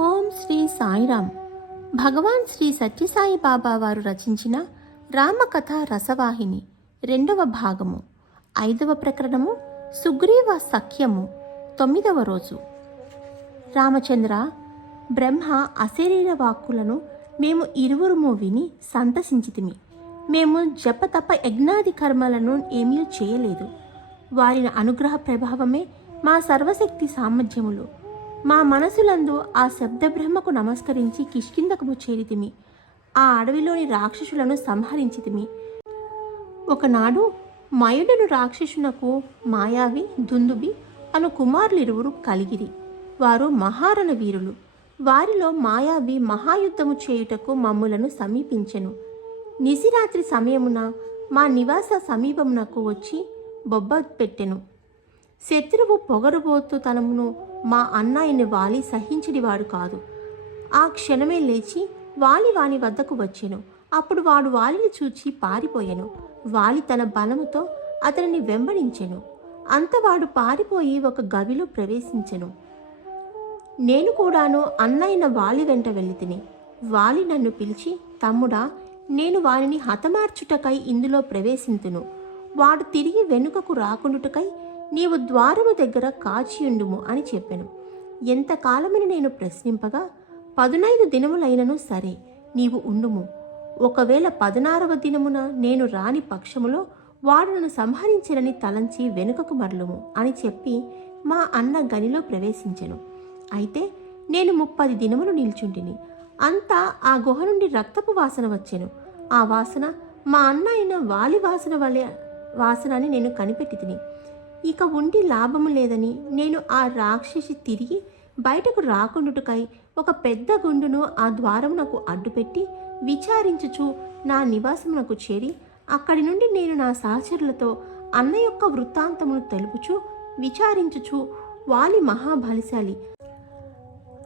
ఓం శ్రీ సాయిరామ్. భగవాన్ శ్రీ సత్యసాయి బాబా వారు రచించిన రామకథ రసవాహిని రెండవ భాగము ఐదవ ప్రకరణము సుగ్రీవ సఖ్యము తొమ్మిదవ రోజు. రామచంద్ర బ్రహ్మ అశరీర వాక్కులను మేము ఇరువురుము విని సంతసించితిమి. మేము జపతప యజ్ఞాది కర్మలను ఏమీ చేయలేదు. వారిని అనుగ్రహ ప్రభావమే మా సర్వశక్తి సామర్థ్యములు. మా మనసులందు ఆ శబ్దబ్రహ్మకు నమస్కరించి కిష్కిందకము చేరితిమి. ఆ అడవిలోని రాక్షసులను సంహరించితిమి. ఒకనాడు మయుడును రాక్షసునకు మాయావి దుందుబి అను కుమారులిరువురు కలిగిరి. వారు మహారణ వీరులు. వారిలో మాయావి మహాయుద్ధము చేయుటకు మమ్ములను సమీపించెను. నిశిరాత్రి సమయమున మా నివాస సమీపమునకు వచ్చి బొబ్బ పెట్టెను. శత్రువు పొగరుబోతు తనమును మా అన్నయ్యని వాలి సహించడివాడు కాదు. ఆ క్షణమే లేచి వాలి వాని వద్దకు వచ్చెను. అప్పుడు వాడు వాలిని చూచి పారిపోయాను. వాలి తన బలముతో అతనిని వెంబడించెను. అంత వాడు పారిపోయి ఒక గవిలో ప్రవేశించెను. నేను కూడాను అన్నయ్యన వాలి వెంట వెళ్ళితిని. వాలి నన్ను పిలిచి తమ్ముడా నేను వారిని హతమార్చుటకై ఇందులో ప్రవేశింతును. వాడు తిరిగి వెనుకకు రాకుండుటకై నీవు ద్వారము దగ్గర కాచియుండుము అని చెప్పాను. ఎంతకాలమని నేను ప్రశ్నింపగా పదునైదు దినములైనను సరే నీవు ఉండుము. ఒకవేళ పదనారవ దినమున నేను రాని పక్షములో వాడు నన్ను సంహరించనని తలంచి వెనుకకు మరలుము అని చెప్పి మా అన్న గనిలో ప్రవేశించెను. అయితే నేను ముప్పది దినములు నిల్చుంటిని. అంతా ఆ గుహ నుండి రక్తపు వాసన వచ్చెను. ఆ వాసన మా అన్న అయిన వాలి వాసన వలె వాసన అని నేను కనిపెట్టి తిని ఇక ఉండి లాభము లేదని నేను ఆ రాక్షసి తిరిగి బయటకు రాకుండుటకై ఒక పెద్ద గుండును ఆ ద్వారమునకు అడ్డుపెట్టి విచారించుచు నా నివాసమునకు చేరి అక్కడి నుండి నేను నా సహచరులతో అన్న యొక్క వృత్తాంతమును తెలుపుచు విచారించుచు వాలి మహాబలశాలి.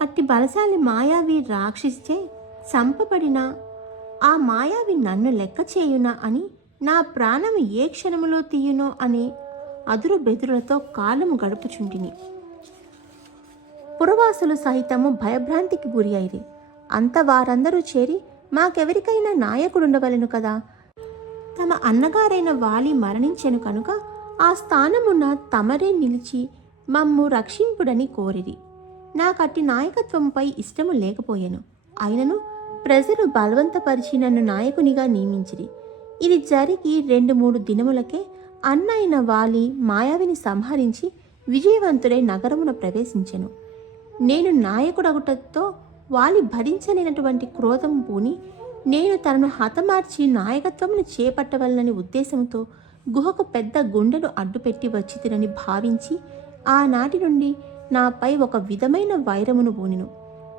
అట్టి బలశాలి మాయావి రాక్షిస్తే చంపబడిన ఆ మాయావి నన్ను లెక్క చేయునా అని నా ప్రాణము ఏ క్షణములో తీయునో అని అదురు బెదురులతో కాలము గడుపుచుంటిని పురవాసులు సహితము భయభ్రాంతికి గురి అయిరి అంత వారందరూ చేరి మాకెవరికైనా నాయకుడుండవలను కదా? తమ అన్నగారైన వాలి మరణించెను కనుక ఆ స్థానమున తమరే నిలిచి మమ్ము రక్షింపుడని కోరిరి. నాకట్టి నాయకత్వంపై ఇష్టము లేకపోయాను. అయినను ప్రజలు బలవంతపరిచి నన్ను నాయకునిగా నియమించిరి. ఇది జరిగి రెండు మూడు దినములకే అన్నైన వాలి మాయావిని సంహరించి విజయవంతుడై నగరమున ప్రవేశించెను. నేను నాయకుడగుటతో వాలి భరించలేనటువంటి క్రోధం పూని నేను తనను హతమార్చి నాయకత్వమును చేపట్టవలనని ఉద్దేశంతో గుహకు పెద్ద గుండెను అడ్డుపెట్టి వచ్చితినని భావించి ఆనాటి నుండి నాపై ఒక విధమైన వైరమును పూనిను.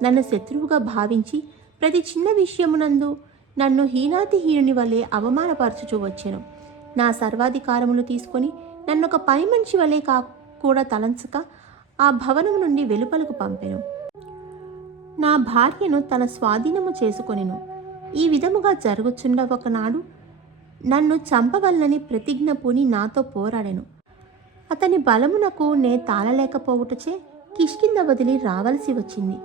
నన్ను శత్రువుగా భావించి ప్రతి చిన్న విషయమునందు నన్ను హీనాతిహీనుని వలె అవమానపరచుచూ వచ్చాను. నా సర్వాధికారములు తీసుకొని నన్ను ఒక పై మనిషి వలె కా కూడా తలంచక ఆ భవనము నుండి వెలుపలకు పంపెను. నా భార్యను తన స్వాధీనము చేసుకొనెను. ఈ విధముగా జరుగుచుండ ఒకనాడు నన్ను చంపవల్లని ప్రతిజ్ఞ పూని నాతో పోరాడెను. అతని బలమునకు నే తాళలేకపోవుటచే కిష్కింద వదిలి రావలసి వచ్చింది.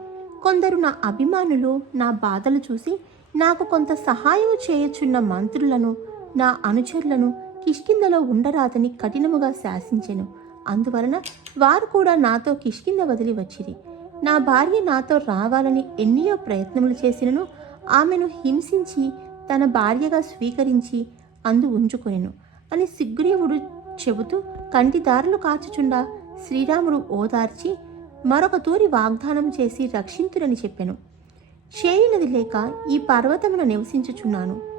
కొందరు నా అభిమానులు నా బాధలు చూసి నాకు కొంత సహాయం చేయచున్న మంత్రులను నా అనుచరులను కిష్కిందలో ఉండరాదని కఠినముగా శాసించెను. అందువలన వారు కూడా నాతో కిష్కింద వదిలి వచ్చిరి. నా భార్య నాతో రావాలని ఎన్నో ప్రయత్నములు చేసినను ఆమెను హింసించి తన భార్యగా స్వీకరించి అందు ఉంచుకొనెను అని సిగ్గురేవుడు చెబుతూ కంటిదారులు కాచుచుండా శ్రీరాముడు ఓదార్చి మరొక తూరి వాగ్దానం చేసి రక్షింతురని చెప్పెను. చేయునది లేక ఈ పర్వతమున నివసించుచున్నాను.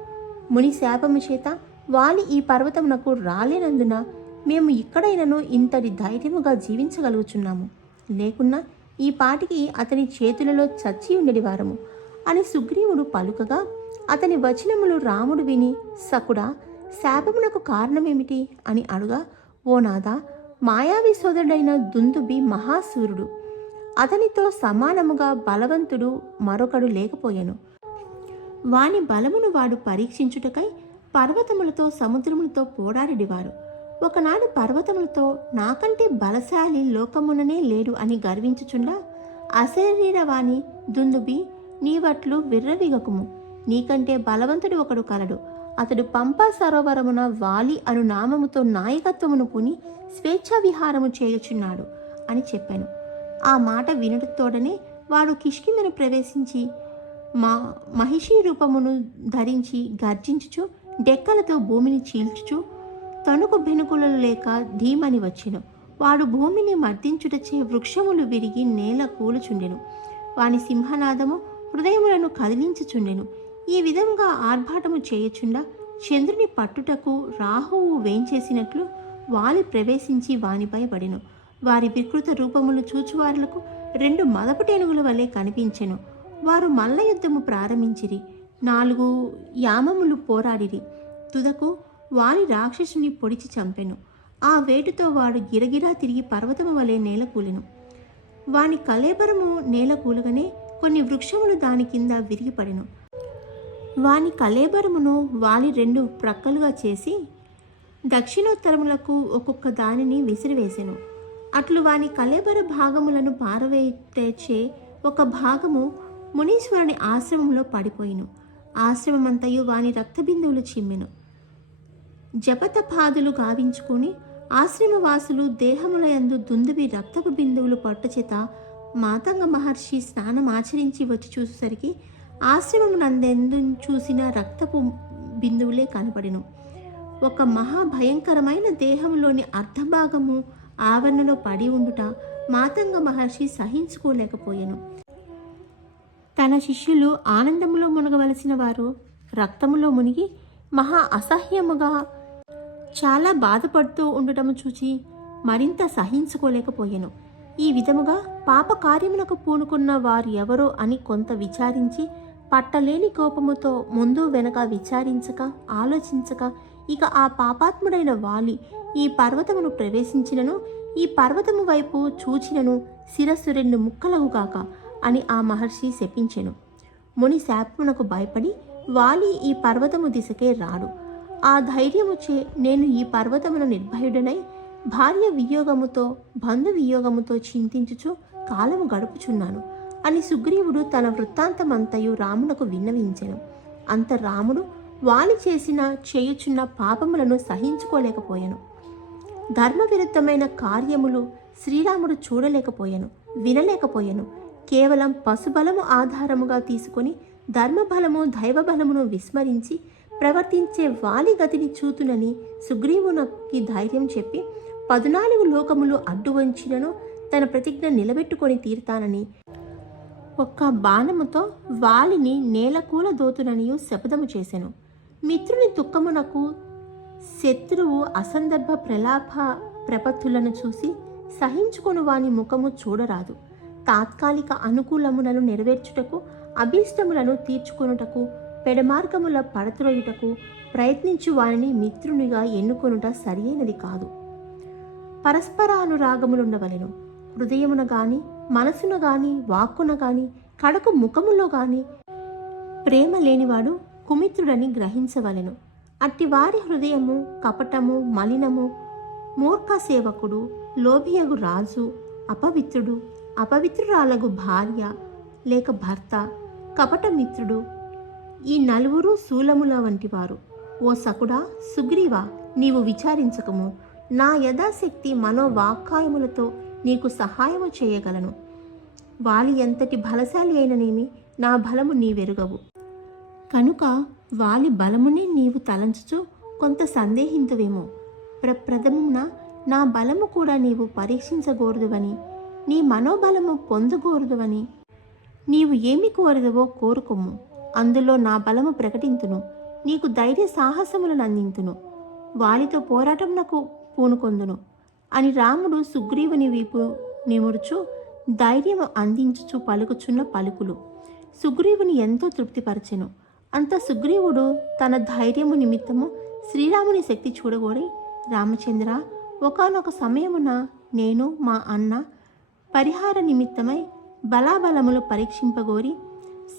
ముని శాపము చేత వాలి ఈ పర్వతమునకు రాలేనందున మేము ఇక్కడైనను ఇంతటి ధైర్యముగా జీవించగలుగుచున్నాము. లేకున్నా ఈ పాటికి అతని చేతులలో చచ్చి ఉండేది వారము. అని సుగ్రీవుడు పలుకగా అతని వచనములు రాముడు విని సకుడా శాపమునకు కారణమేమిటి? అని అడుగా ఓ నాదా మాయావి సోదరుడైన దుందుబి మహాసూరుడు. అతనితో సమానముగా బలవంతుడు మరొకడు లేకపోయాను. వాని బలమును వాడు పరీక్షించుటకై పర్వతములతో సముద్రములతో పోరాడిడివారు. ఒకనాడు పర్వతములతో నాకంటే బలశాలి లోకముననే లేడు అని గర్వించుచుండా అశరీరవాణి దుందుబి నీవట్లు విర్రవిగకుము. నీకంటే బలవంతుడు ఒకడు కలడు. అతడు పంపా సరోవరమున వాలి అను నామముతో నాయకత్వమును పుని స్వేచ్ఛా విహారము చేయుచున్నాడు అని చెప్పాను. ఆ మాట వినుటతోడనే వాడు కిష్కిందను ప్రవేశించి మా మహిషి రూపమును ధరించి గర్జించుచు డెక్కలతో భూమిని చీల్చుచు తణుకు బెనుకులలు లేక ధీమని వచ్చెను. వాడు భూమిని మర్దించుటచే వృక్షములు విరిగి నేల కూలుచుండెను. వాని సింహనాదము హృదయములను కదిలించుచుండెను. ఈ విధంగా ఆర్భాటము చేయుచుండా చంద్రుని పట్టుటకు రాహువు వేంచేసినట్లు వాలి ప్రవేశించి వానిపై పడెను. వారి వికృత రూపములు చూచువారులకు రెండు మదపటేనుగుల వలె కనిపించెను. వారు మల్ల యుద్ధము ప్రారంభించిరి. నాలుగు యామములు పోరాడిరి. తుదకు వారి రాక్షసుని పొడిచి చంపెను. ఆ వేటుతో వాడు గిరగిరా తిరిగి పర్వతము వలె నేలకూలెను వాని కలేబరము నేలకూలగానే కొన్ని వృక్షములు దాని కింద విరిగిపడెను. వాని కలేబరమును వాలి రెండు ప్రక్కలుగా చేసి దక్షిణోత్తరములకు ఒక్కొక్క దానిని విసిరివేసెను. అట్లు వాని కలేబర భాగములను పారవేటేచే ఒక భాగము మునీశ్వరుని ఆశ్రమంలో పడిపోయిను. ఆశ్రమమంతయు వాని రక్తబిందువులు చిమ్మెను. జపతపాదులు గావించుకొని ఆశ్రమవాసులు దేహములయందు దుందువి రక్తపు బిందువులు పట్టుచేత మాతంగ మహర్షి స్నానం ఆచరించి వచ్చి చూసేసరికి ఆశ్రమమునందెందు చూసిన రక్తపు బిందువులే కనపడెను ఒక మహాభయంకరమైన దేహంలోని అర్ధభాగము ఆవరణలో పడి ఉండుట మాతంగ మహర్షి సహించుకోలేకపోయాను. తన శిష్యులు ఆనందములో మునగవలసిన వారు రక్తములో మునిగి మహా అసహ్యముగా చాలా బాధపడుతూ ఉండటము చూచి మరింత సహించుకోలేకపోయాను. ఈ విధముగా పాప కార్యములకు పూనుకున్న వారు ఎవరో అని కొంత విచారించి పట్టలేని కోపముతో ముందు వెనక విచారించక ఆలోచించక ఇక ఆ పాపాత్ముడైన వాలి ఈ పర్వతమును ప్రవేశించినను ఈ పర్వతము వైపు చూచినను శిరస్సు రెండు ముక్కలవుగాక అని ఆ మహర్షి శపించెను. ముని శాపమునకు భయపడి వాలి ఈ పర్వతము దిశకే రాడు. ఆ ధైర్యముచే నేను ఈ పర్వతమును నిర్భయుడనై భార్య వియోగముతో బంధు వియోగముతో చింతించుచు కాలము గడుపుచున్నాను అని సుగ్రీవుడు తన వృత్తాంతమంతయు రామునకు విన్నవించెను. అంత రాముడు వాలి చేసిన చేయుచున్న పాపములను సహించుకోలేకపోయాను. ధర్మవిరుద్ధమైన కార్యములు శ్రీరాముడు చూడలేకపోయాను వినలేకపోయాను. కేవలం పశుబలము ఆధారముగా తీసుకొని ధర్మబలము దైవబలమును విస్మరించి ప్రవర్తించే వాలి గతిని చూతునని సుగ్రీవునకి ధైర్యం చెప్పి పదునాలుగు లోకములు అడ్డు వంచినను తన ప్రతిజ్ఞ నిలబెట్టుకొని తీరుతానని. ఒక్క బాణముతో వాలిని నేలకూల దోతుననియు శపథము చేశాను మిత్రుని దుఃఖమునకు శత్రువు అసందర్భ ప్రలాభ ప్రపత్తులను చూసి సహించుకొని వాని ముఖము చూడరాదు. తాత్కాలిక అనుకూలములను నెరవేర్చుటకు అభీష్టములను తీర్చుకొనుటకు పెడమార్గముల పడత్రోయుటకు ప్రయత్నించు వారిని మిత్రునిగా ఎన్నుకొనుట సరియైనది కాదు. పరస్పరానురాగములుండవలెను హృదయమున గాని మనసున గాని వాక్కున గాని కడకు ముఖములో గాని ప్రేమ లేనివాడు కుమిత్రుడని గ్రహించవలెను. అట్టి వారి హృదయము కపటము మలినము మూర్ఖ సేవకుడు లోభియగు రాజు అపవిత్రుడు అపవిత్రురాలకు భార్య లేక భర్త కపటమిత్రుడు ఈ నలుగురు శూలముల వంటివారు. ఓ సకుడా సుగ్రీవా నీవు విచారించకము. నా యథాశక్తి మనోవాక్కాయములతో నీకు సహాయము చేయగలను. వాలి ఎంతటి బలశాలి అయిననేమి నా బలము నీవెరుగవు కనుక వాలి బలమునే నీవు తలంచుచు కొంత సందేహింతువేమో. ప్రప్రథమున నా బలము కూడా నీవు పరీక్షించకూడదువని నీ మనోబలము పొందకూడదువని నీవు ఏమి కోరదవో కోరుకుము అందులో నా బలము ప్రకటింతును. నీకు ధైర్య సాహసములను అందింతును. పోరాటం నాకు పూనుకొందును. అని రాముడు సుగ్రీవుని వీపు నిమురుచు ధైర్యము అందించుచు పలుకుచున్న పలుకులు. సుగ్రీవుని ఎంతో తృప్తిపరచెను. అంత సుగ్రీవుడు తన ధైర్యము నిమిత్తము శ్రీరాముని శక్తి చూడగోడి రామచంద్ర ఒకానొక సమయమున నేను మా అన్న పరిహార నిమిత్తమై బలాబలములు పరీక్షింపగోరి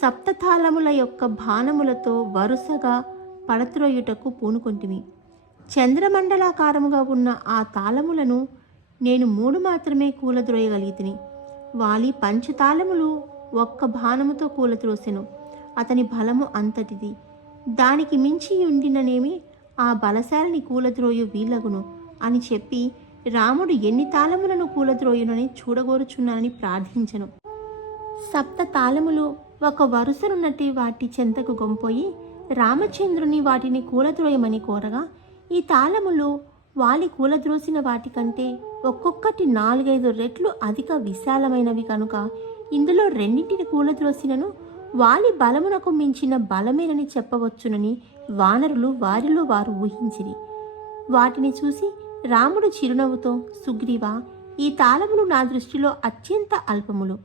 సప్తతాళముల యొక్క బాణములతో వరుసగా పడత్రోయుటకు పూనుకొంటిమి. చంద్రమండలాకారముగా ఉన్న ఆ తాళములను నేను మూడు మాత్రమే కూలద్రోయగలిగితిని. వాలి పంచతాళములు ఒక్క బాణముతో కూలత్రోసెను అతని బలము అంతటిది. దానికి మించి ఉండిననేమి ఆ బలశాలిని కూలద్రోయు వీలగును అని చెప్పి రాముడు ఎన్ని తాళములను కూలద్రోయునని చూడగోరుచున్నానని ప్రార్థించను. సప్త తాళములు ఒక వరుసనున్నట్టి వాటి చెంతకు గొంపోయి రామచంద్రుని వాటిని కూలద్రోయమని కోరగా ఈ తాళములు వాలి కూలద్రోసిన వాటికంటే ఒక్కొక్కటి నాలుగైదు రెట్లు అధిక విశాలమైనవి కనుక ఇందులో రెండింటిని కూలద్రోసినను వాలి బలమునకు మించిన బలమేనని చెప్పవచ్చునని వానరులు వారిలో వారు ఊహించిరి. వాటిని చూసి రాముడు చిరునవ్వుతో సుగ్రీవా ఈ తాళములు నా దృష్టిలో అత్యంత అల్పములు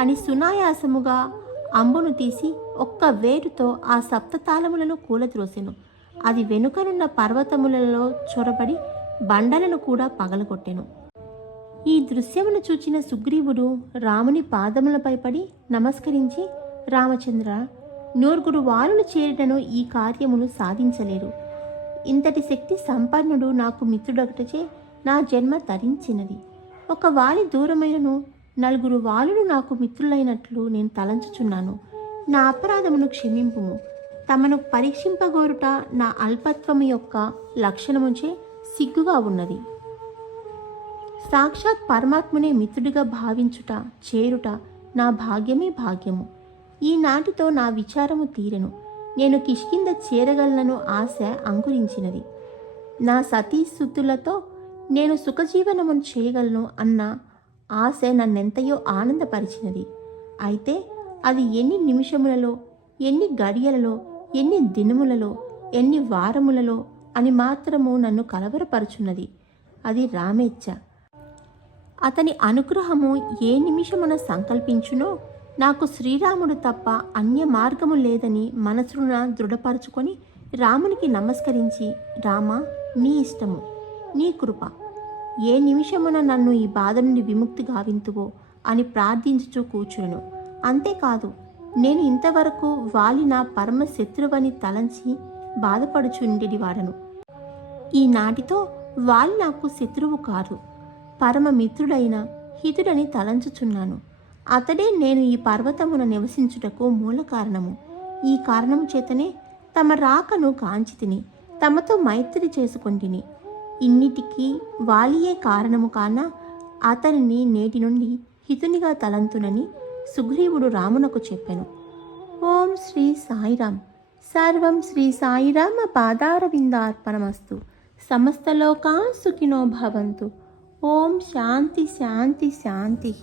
అని సునాయాసముగా అంబును తీసి ఒక్క వేరుతో ఆ సప్త తాళములను కూలద్రోసెను. అది వెనుకనున్న పర్వతములలో చొరబడి బండలను కూడా పగలగొట్టెను. ఈ దృశ్యమును చూచిన సుగ్రీవుడు రాముని పాదములపై పడి నమస్కరించి రామచంద్ర నూరుగురు వారులు చేరిటను ఈ కార్యమును సాధించలేరు. ఇంతటి శక్తి సంపన్నుడు నాకు మిత్రుడొకటచే నా జన్మ తరించినది. ఒక వాలి దూరమైనను నలుగురు వాలులు నాకు మిత్రులైనట్లు నేను తలంచుచున్నాను. నా అపరాధమును క్షమింపుము. తమను పరీక్షింపగోరుట నా అల్పత్వము యొక్క లక్షణముచే సిగ్గుగా ఉన్నది. సాక్షాత్ పరమాత్మనే మిత్రుడిగా భావించుట చేరుట నా భాగ్యమే భాగ్యము. ఈనాటితో నా విచారము తీరెను. నేను కిష్కింద చేరగలనను ఆశ అంకురించినది. నా సతీసుతులతో నేను సుఖజీవనమును చేయగలను అన్న ఆశ నన్నెంతయో ఆనందపరిచినది. అయితే అది ఎన్ని నిమిషములలో ఎన్ని గడియలలో ఎన్ని దినములలో ఎన్ని వారములలో అని మాత్రము నన్ను కలవరపరుచున్నది. అది రామేచ్ఛ. అతని అనుగ్రహము ఏ నిమిషమున సంకల్పించునో నాకు శ్రీరాముడు తప్ప అన్య మార్గము లేదని మనసున దృఢపరుచుకొని రామునికి నమస్కరించి రామ నీ ఇష్టము నీ కృప ఏ నిమిషమున నన్ను ఈ బాధ నుండి విముక్తి గావింతువో అని ప్రార్థించుచూ కూర్చును అంతేకాదు నేను ఇంతవరకు వాలి నా పరమ శత్రువని తలంచి బాధపడుచుండేది వాడను ఈనాటితో వాలి నాకు శత్రువు కాదు పరమ మిత్రుడైన హితుడని తలంచుచున్నాను. అతడే నేను ఈ పర్వతమున నివసించుటకు మూల కారణము. ఈ కారణం చేతనే తమ రాకను కాంచితిని తమతో మైత్రి చేసుకొంటిని ఇన్నిటికీ వాలియే కారణము కాన అతనిని నేటి నుండి హితునిగా తలంతునని సుగ్రీవుడు రామునకు చెప్పాను. ఓం శ్రీ సాయిరామ్. సర్వం శ్రీ సాయిరామ పాదారవిందార్పణమస్తు. సమస్తలోకా సుఖినో భవంతు. ఓం శాంతి శాంతి శాంతి.